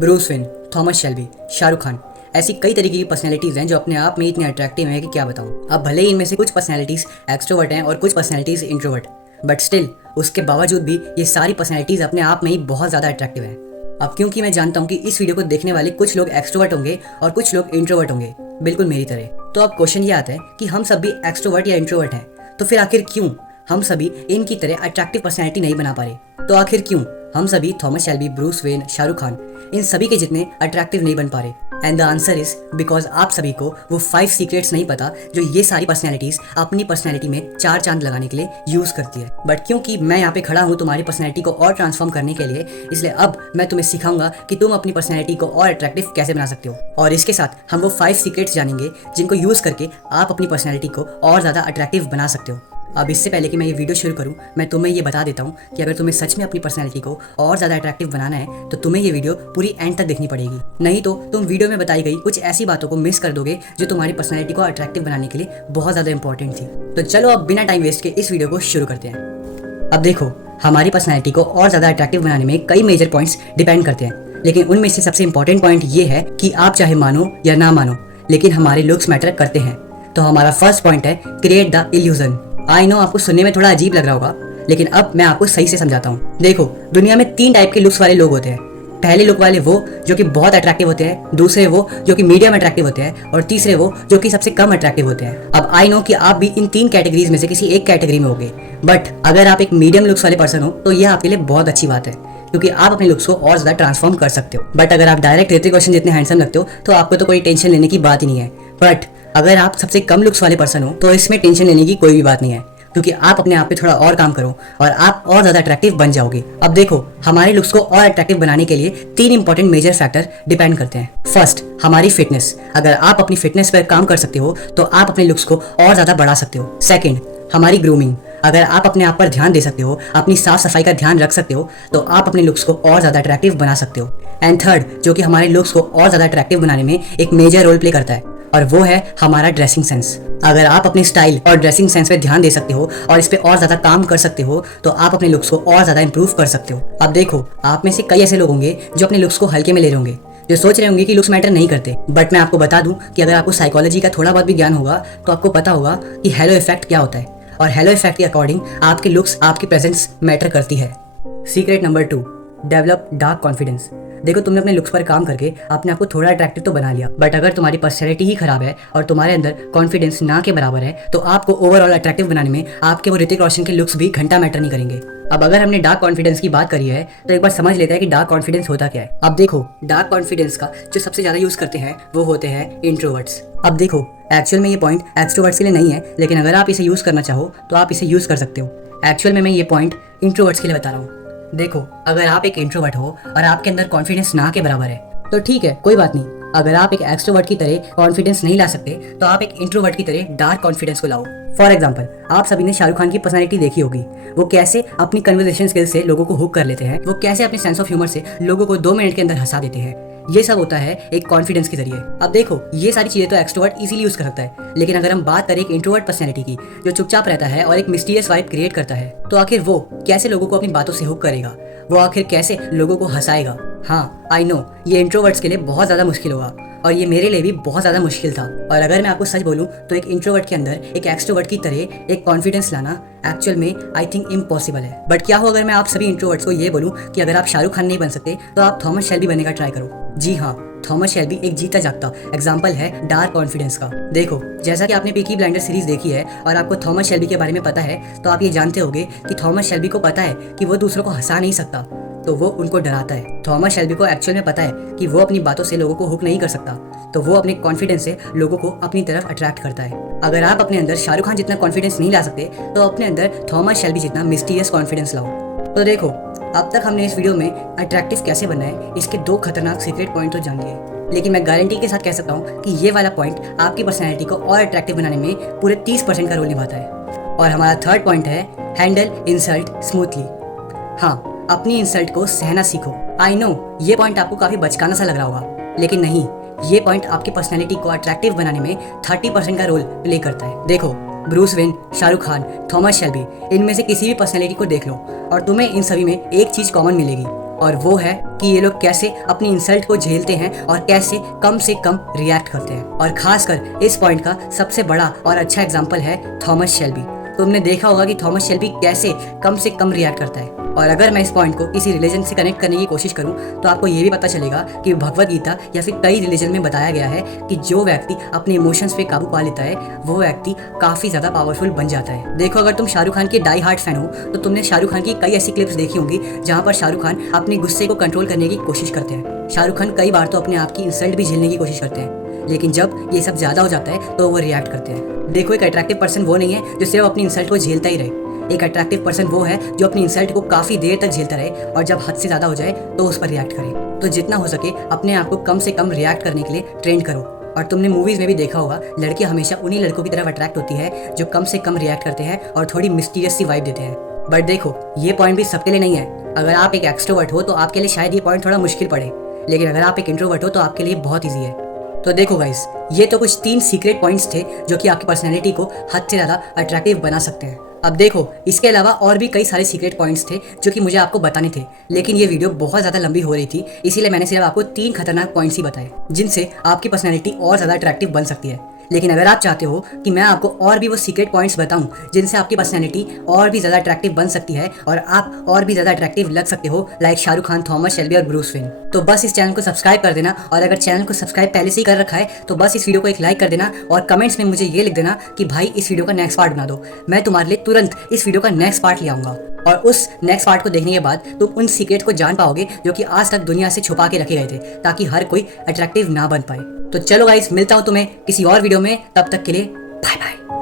Bruce Wayne, Thomas Shelby, Shahrukh Khan, ऐसी कई तरीके की पर्सनैलिटीज़ हैं जो अपने आप में इतनी अट्रैक्टिव हैं कि क्या बताऊँ। अब भले ही इनमें से कुछ पर्सनैलिटीज़ एक्सट्रोवर्ट हैं और कुछ पर्सनैलिटीज़ इंट्रोवर्ट, बट स्टिल उसके बावजूद भी ये सारी पर्सनैलिटीज़ अपने आप में ही बहुत ज़्यादा अट्रैक्टिव हैं। अब क्योंकि मैं जानता हूँ कि इस वीडियो को देखने वाले कुछ लोग एक्सट्रोवर्ट होंगे और कुछ लोग इंट्रोवर्ट होंगे, बिल्कुल मेरी तरह। तो अब क्वेश्चन ये आता है कि हम सब भी एक्सट्रोवर्ट या इंट्रोवर्ट हैं, तो फिर आखिर क्यों हम सभी इनकी तरह अट्रैक्टिव पर्सनैलिटी नहीं बना पा रहे? तो आखिर क्यों हम सभी Thomas Shelby, Bruce Wayne, Shahrukh Khan इन सभी के जितने अट्रैक्टिव नहीं बन पा रहे? And the answer is because आप सभी को वो 5 सीक्रेट्स नहीं पता जो ये सारी पर्सनैलिटीज अपनी पर्सनैलिटी में 4 चांद लगाने के लिए यूज करती है। बट क्योंकि मैं यहाँ पे खड़ा हूँ तुम्हारी पर्सनैलिटी को और ट्रांसफॉर्म करने के लिए, इसलिए अब मैं तुम्हें सिखाऊंगा कि तुम अपनी पर्सनैलिटी को और अट्रैक्टिव कैसे बना सकते हो। और इसके साथ हम वो 5 सीक्रेट्स जानेंगे जिनको यूज करके आप अपनी पर्सनैलिटी को और ज़्यादा अट्रैक्टिव बना सकते हो। अब इससे पहले कि मैं ये वीडियो शुरू करूं, मैं तुम्हें ये बता देता हूं कि अगर तुम्हें सच में अपनी पर्सनैलिटी को और ज़्यादा अट्रैक्टिव बनाना है तो तुम्हें ये वीडियो पूरी एंड तक देखनी पड़ेगी। नहीं तो तुम वीडियो में बताई गई कुछ ऐसी बातों को मिस कर दोगे जो तुम्हारी पर्सनैलिटी को अट्रैक्टिव बनाने के लिए बहुत ज़्यादा इंपॉर्टेंट थी। तो चलो अब बिना टाइम वेस्ट के इस वीडियो को शुरू करते हैं। अब देखो, हमारी पर्सनैलिटी को और ज़्यादा अट्रैक्टिव बनाने में कई मेजर पॉइंट्स डिपेंड करते हैं, लेकिन उनमें से सबसे इंपॉर्टेंट पॉइंट ये है कि आप चाहे मानो या ना मानो, लेकिन हमारे लुक्स मैटर करते हैं। तो हमारा फर्स्ट पॉइंट है create the illusion. I know आपको सुनने में थोड़ा अजीब लग रहा होगा, लेकिन अब मैं आपको सही से समझाता हूँ। देखो, दुनिया में 3 टाइप के लुक्स वाले लोग होते हैं। पहले लुक वाले वो जो कि बहुत अट्रैक्टिव होते हैं, दूसरे वो जो कि मीडियम अट्रैक्टिव होते हैं, और तीसरे वो जो कि सबसे कम अट्रैक्टिव होते हैं। अब आई नो कि आप भी इन 3 कैटेगरीज में से किसी एक कैटेगरी में होगे, बट अगर आप एक मीडियम लुक्स वाले पर्सन हो तो यह आपके लिए बहुत अच्छी बात है, क्योंकि आप अपने लुक्स को और ज्यादा ट्रांसफॉर्म कर सकते हो। बट अगर आप डायरेक्ट ऋतिक रोशन जितने हैंडसम लगते हो तो आपको तो कोई टेंशन लेने की बात ही नहीं है। बट अगर आप सबसे कम लुक्स वाले पर्सन हो तो इसमें टेंशन लेने की कोई भी बात नहीं है, क्योंकि आप अपने आप पे थोड़ा और काम करो और आप और ज्यादा अट्रैक्टिव बन जाओगे। अब देखो, हमारे लुक्स को और अट्रैक्टिव बनाने के लिए 3 इंपॉर्टेंट मेजर फैक्टर डिपेंड करते हैं। फर्स्ट, हमारी फिटनेस। अगर आप अपनी फिटनेस पर काम कर सकते हो तो आप अपने लुक्स को और ज्यादा बढ़ा सकते हो। सेकंड, हमारी ग्रूमिंग। अगर आप अपने आप पर ध्यान दे सकते हो, अपनी साफ सफाई का ध्यान रख सकते हो, तो आप अपने लुक्स को और ज्यादा अट्रैक्टिव बना सकते हो। एंड थर्ड, जो कि हमारे लुक्स को और ज्यादा अट्रैक्टिव बनाने में एक मेजर रोल प्ले करता है, और वो है हमारा ड्रेसिंग सेंस। अगर आप अपने स्टाइल और ड्रेसिंग सेंस पे ध्यान दे सकते हो और इस पे और ज्यादा काम कर सकते हो तो आप अपने लुक्स को और ज्यादा इंप्रूव कर सकते हो। अब देखो, आप में से कई ऐसे लोग होंगे जो अपने लुक्स को हल्के में ले रहे होंगे, जो सोच रहे होंगे कि लुक्स मैटर नहीं करते। बट मैं आपको बता दूं कि अगर आपको साइकोलॉजी का थोड़ा बहुत भी ज्ञान होगा तो आपको पता होगा कि हेलो इफेक्ट क्या होता है, और हेलो इफेक्ट के अकॉर्डिंग आपके लुक्स, आपकी प्रेजेंस मैटर करती है। Secret number 2, develop dark confidence. देखो, तुमने अपने लुक्स पर काम करके अपने आप को थोड़ा अट्रैक्टिव तो बना लिया, बट अगर तुम्हारी पर्सनैलिटी ही खराब है और तुम्हारे अंदर कॉन्फिडेंस ना के बराबर है तो आपको ओवरऑल अट्रैक्टिव बनाने में आपके वो ऋतिक रोशन के लुक्स भी घंटा मैटर नहीं करेंगे। अब अगर हमने डार्क कॉन्फिडेंस की बात करी है तो एक बार समझ लेते हैं कि डार्क कॉन्फिडेंस होता क्या है। अब देखो, डार्क कॉन्फिडेंस का जो सबसे ज्यादा यूज करते हैं वो होते हैं इंट्रोवर्ट्स। अब देखो, एक्चुअल में ये पॉइंट एक्सट्रोवर्ट्स के लिए नहीं है, लेकिन अगर आप इसे यूज करना चाहो तो आप इसे यूज कर सकते हो। एक्चुअल में मैं ये पॉइंट इंट्रोवर्ट्स के लिए बता रहा हूँ। देखो, अगर आप एक इंट्रोवर्ट हो और आपके अंदर कॉन्फिडेंस ना के बराबर है तो ठीक है, कोई बात नहीं। अगर आप एक एक्सट्रोवर्ट की तरह कॉन्फिडेंस नहीं ला सकते तो आप एक इंट्रोवर्ट की तरह डार्क कॉन्फिडेंस को लाओ। फॉर एग्जाम्पल, आप सभी ने शाहरुख खान की पर्सनैलिटी देखी होगी। वो कैसे अपनी कन्वर्सेशन स्किल्स से लोगों को हुक कर लेते हैं, वो कैसे अपने सेंस ऑफ ह्यूमर से लोगों को 2 मिनट के अंदर हंसा देते हैं। ये सब होता है एक कॉन्फिडेंस के जरिए। अब देखो, ये सारी चीजें तो एक्सट्रोवर्ट इजीली यूज कर सकता है, लेकिन अगर हम बात करें एक इंट्रोवर्ट पर्सनैलिटी की जो चुपचाप रहता है और एक मिस्टीरियस वाइब क्रिएट करता है, तो आखिर वो कैसे लोगों को अपनी बातों से हुक करेगा? वो आखिर कैसे लोगों को हंसाएगा? हाँ, आई नो ये इंट्रोवर्ट्स के लिए बहुत ज्यादा मुश्किल होगा, और ये मेरे लिए भी बहुत ज्यादा मुश्किल था। और अगर मैं आपको सच बोलूं तो एक इंट्रोवर्ट के अंदर एक एक्सट्रोवर्ट की तरह एक कॉन्फिडेंस लाना एक्चुअल में आई थिंक इम्पॉसिबल है। बट क्या हो अगर मैं आप सभी इंट्रोवर्ट्स को ये बोलूं कि अगर आप शाहरुख खान नहीं बन सकते तो आप थॉमस शेल्बी बनने का ट्राई करो। जी हाँ, थॉमस शेल्बी एक जीता जागता एग्जाम्पल है डार्क कॉन्फिडेंस का। देखो, जैसा कि आपने पीकी ब्लाइंडर सीरीज देखी है और आपको थॉमस शेल्बी के बारे में पता है, तो आप ये जानते होंगे कि थॉमस शेल्बी को पता है कि वो दूसरों को हंसा नहीं सकता, तो वो उनको डराता है। थॉमस शेल्बी को एक्चुअल में पता है कि वो अपनी बातों से लोगों को हुक नहीं कर सकता, तो वो अपने कॉन्फिडेंस से लोगों को अपनी तरफ अट्रैक्ट करता है। अगर आप अपने अंदर शाहरुख खान जितना कॉन्फिडेंस नहीं ला सकते तो अपने अंदर थॉमस शेल्बी जितना मिस्टीरियस कॉन्फिडेंस लाओ। तो देखो, अब तक हमने इस वीडियो में अट्रैक्टिव कैसे बनना है इसके 2 खतरनाक सीक्रेट पॉइंट तो जान लिए, लेकिन मैं गारंटी के साथ कह सकता हूँ कि ये वाला पॉइंट आपकी पर्सनैलिटी को और अट्रैक्टिव बनाने में पूरे 30% का रोल निभाता है। और हमारा थर्ड पॉइंट है हैंडल इंसल्ट स्मूथली। हाँ, अपनी इंसल्ट को सहना सीखो। आई नो ये पॉइंट आपको काफी बचकाना सा लग रहा होगा, लेकिन नहीं, ये पॉइंट आपकी पर्सनैलिटी को अट्रैक्टिव बनाने में 30% का रोल प्ले करता है। देखो, Bruce Wayne, Shahrukh Khan, Thomas Shelby, इनमें से किसी भी पर्सनैलिटी को देख लो और तुम्हें इन सभी में एक चीज कॉमन मिलेगी, और वो है कि ये लोग कैसे अपनी इंसल्ट को झेलते हैं और कैसे कम से कम रिएक्ट करते हैं। और खासकर इस पॉइंट का सबसे बड़ा और अच्छा एग्जाम्पल है थॉमस शेल्बी। तुमने देखा होगा कि थॉमस शेल्बी कैसे कम से कम रिएक्ट करता है। और अगर मैं इस पॉइंट को किसी रिलीजन से कनेक्ट करने की कोशिश करूं तो आपको ये भी पता चलेगा कि भगवत गीता या फिर कई रिलीजन में बताया गया है कि जो व्यक्ति अपने इमोशंस पे काबू पा लेता है वो व्यक्ति काफ़ी ज़्यादा पावरफुल बन जाता है। देखो, अगर तुम शाहरुख खान के डाई हार्ट फैन हो तो तुमने शाहरुख खान की कई ऐसी क्लिप्स देखी होंगी जहाँ पर शाहरुख खान अपने गुस्से को कंट्रोल करने की कोशिश करते हैं। शाहरुख खान कई बार तो अपने आप की इंसल्ट भी झेलने की कोशिश करते हैं, लेकिन जब ये सब ज़्यादा हो जाता है तो वो रिएक्ट करते हैं। देखो, एक अट्रैक्टिव पर्सन वो नहीं है जो सिर्फ अपनी इंसल्ट को झेलता ही रहे। एक अट्रैक्टिव पर्सन वो है जो अपनी इंसल्ट को काफ़ी देर तक झेलता रहे और जब हद से ज़्यादा हो जाए तो उस पर रिएक्ट करे। तो जितना हो सके अपने आप को कम से कम रिएक्ट करने के लिए ट्रेन करो। और तुमने मूवीज़ में भी देखा होगा, लड़कियां हमेशा उन्हीं लड़कों की तरफ अट्रैक्ट होती है जो कम से कम रिएक्ट करते हैं और थोड़ी मिस्टीरियस सी वाइब देते हैं। बट देखो, ये पॉइंट भी सबके लिए नहीं है। अगर आप एक एक्सट्रोवर्ट हो तो आपके लिए शायद ये पॉइंट थोड़ा मुश्किल पड़े, लेकिन अगर आप एक इंट्रोवर्ट हो तो आपके लिए बहुत ईजी है। तो देखो गाइस, ये तो कुछ 3 सीक्रेट पॉइंट्स थे जो कि आपकी पर्सनैलिटी को हद से ज़्यादा अट्रैक्टिव बना सकते हैं। अब देखो, इसके अलावा और भी कई सारे सीक्रेट पॉइंट्स थे जो कि मुझे आपको बताने थे, लेकिन ये वीडियो बहुत ज़्यादा लंबी हो रही थी, इसीलिए मैंने सिर्फ आपको 3 खतरनाक पॉइंट्स ही बताए जिनसे आपकी पर्सनैलिटी और ज़्यादा अट्रैक्टिव बन सकती है। लेकिन अगर आप चाहते हो कि मैं आपको और भी वो सीक्रेट पॉइंट्स बताऊं जिनसे आपकी पर्सनैलिटी और भी ज़्यादा अट्रैक्टिव बन सकती है और आप और भी ज़्यादा अट्रैक्टिव लग सकते हो, like Shahrukh Khan, Thomas Shelby और ब्रूस वेन, तो बस इस चैनल को सब्सक्राइब कर देना। और अगर चैनल को सब्सक्राइब पहले से ही कर रखा है तो बस इस वीडियो को एक लाइक कर देना और कमेंट्स में मुझे ये लिख देना कि भाई इस वीडियो का नेक्स्ट पार्ट बना दो। मैं तुम्हारे लिए तुरंत इस वीडियो का नेक्स्ट पार्ट ले आऊँगा और उस नेक्स्ट पार्ट को देखने के बाद तुम उन सीक्रेट को जान पाओगे जो कि आज तक दुनिया से छुपा के रखे गए थे, ताकि हर कोई अट्रैक्टिव ना बन पाए। तो चलो गाइस, मिलता हूँ तुम्हें किसी और वीडियो में, तब तक के लिए बाय बाय।